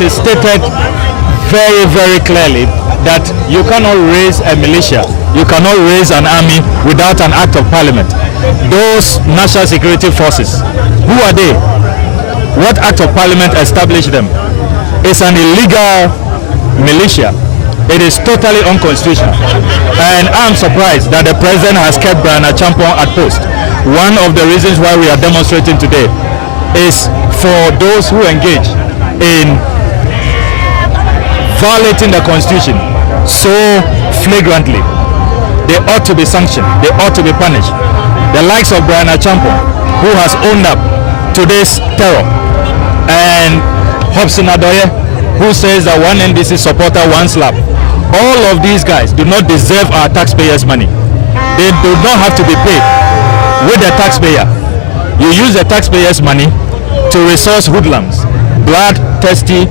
it is stated very, very clearly that you cannot raise a militia, you cannot raise an army without an act of parliament. Those national security forces, who are they? What act of parliament established them? It's an illegal militia. It is totally unconstitutional. And I'm surprised that the president has kept Brian Achampong at post. One of the reasons why we are demonstrating today is for those who engage in violating the constitution so flagrantly. They ought to be sanctioned. They ought to be punished. The likes of Brian Achampong, who has owned up to this terror, and Hobson Adoye, who says that one NDC supporter, one slap. All of these guys do not deserve our taxpayers' money. They do not have to be paid with the taxpayer. You use the taxpayers' money to resource hoodlums, bloodthirsty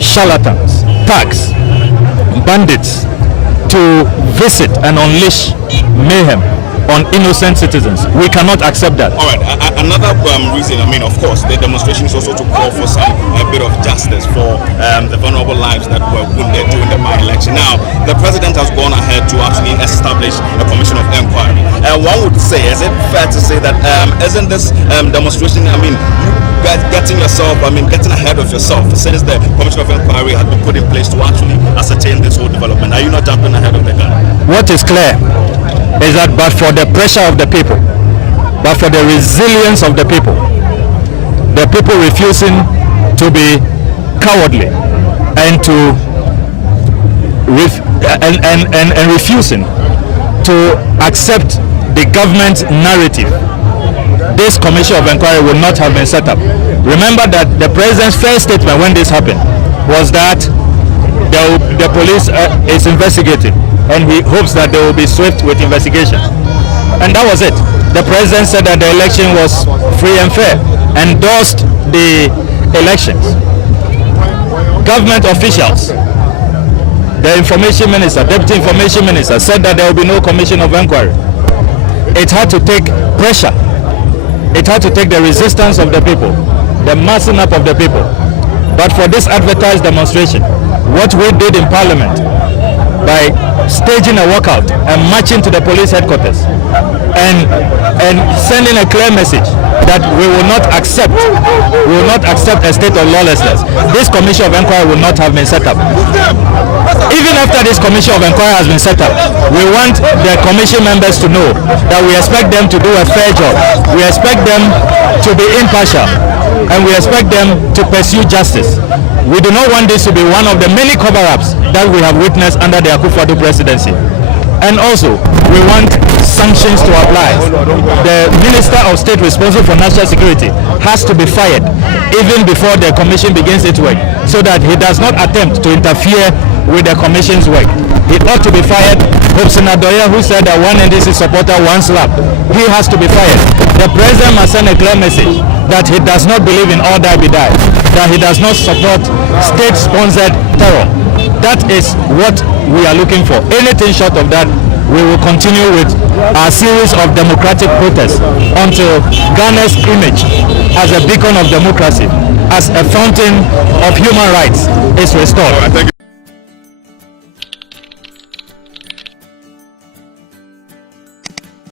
charlatans, thugs, bandits, to visit and unleash mayhem on innocent citizens. We cannot accept that. All right. Another reason, of course, the demonstration is also to call for a bit of justice for the vulnerable lives that were wounded during the by-election. Now, the president has gone ahead to actually establish a commission of inquiry. One would say, is it fair to say that isn't this demonstration, getting ahead of yourself, since the commission of inquiry had been put in place to actually ascertain this whole development? Are you not jumping ahead of the gun? What is clear is that but for the pressure of the people, but for the resilience of the people refusing to be cowardly and to refusing to accept the government narrative, this commission of inquiry would not have been set up. Remember that the president's first statement when this happened was that the police is investigating, and he hopes that they will be swift with investigation. And that was it. The president said that the election was free and fair, endorsed the elections. Government officials, the information minister, deputy information minister, said that there will be no commission of inquiry. It had to take pressure. It had to take the resistance of the people, the massing up of the people. But for this advertised demonstration, what we did in Parliament by staging a walkout and marching to the police headquarters and sending a clear message that we will not accept a state of lawlessness, this commission of inquiry will not have been set up. Even after this commission of inquiry has been set up, we want the commission members to know that we expect them to do a fair job. We expect them to be impartial, and we expect them to pursue justice. We do not want this to be one of the many cover-ups that we have witnessed under the Akufo-Addo presidency. And also, we want sanctions to apply. The Minister of State responsible for national security has to be fired even before the commission begins its work, so that he does not attempt to interfere with the commission's work. He ought to be fired. Hobson Adoye, who said that one NDC supporter, one slap, he has to be fired. The president must send a clear message that he does not believe in all die be die, that he does not support state-sponsored terror. That is what we are looking for. Anything short of that, we will continue with our series of democratic protests until Ghana's image as a beacon of democracy, as a fountain of human rights, is restored.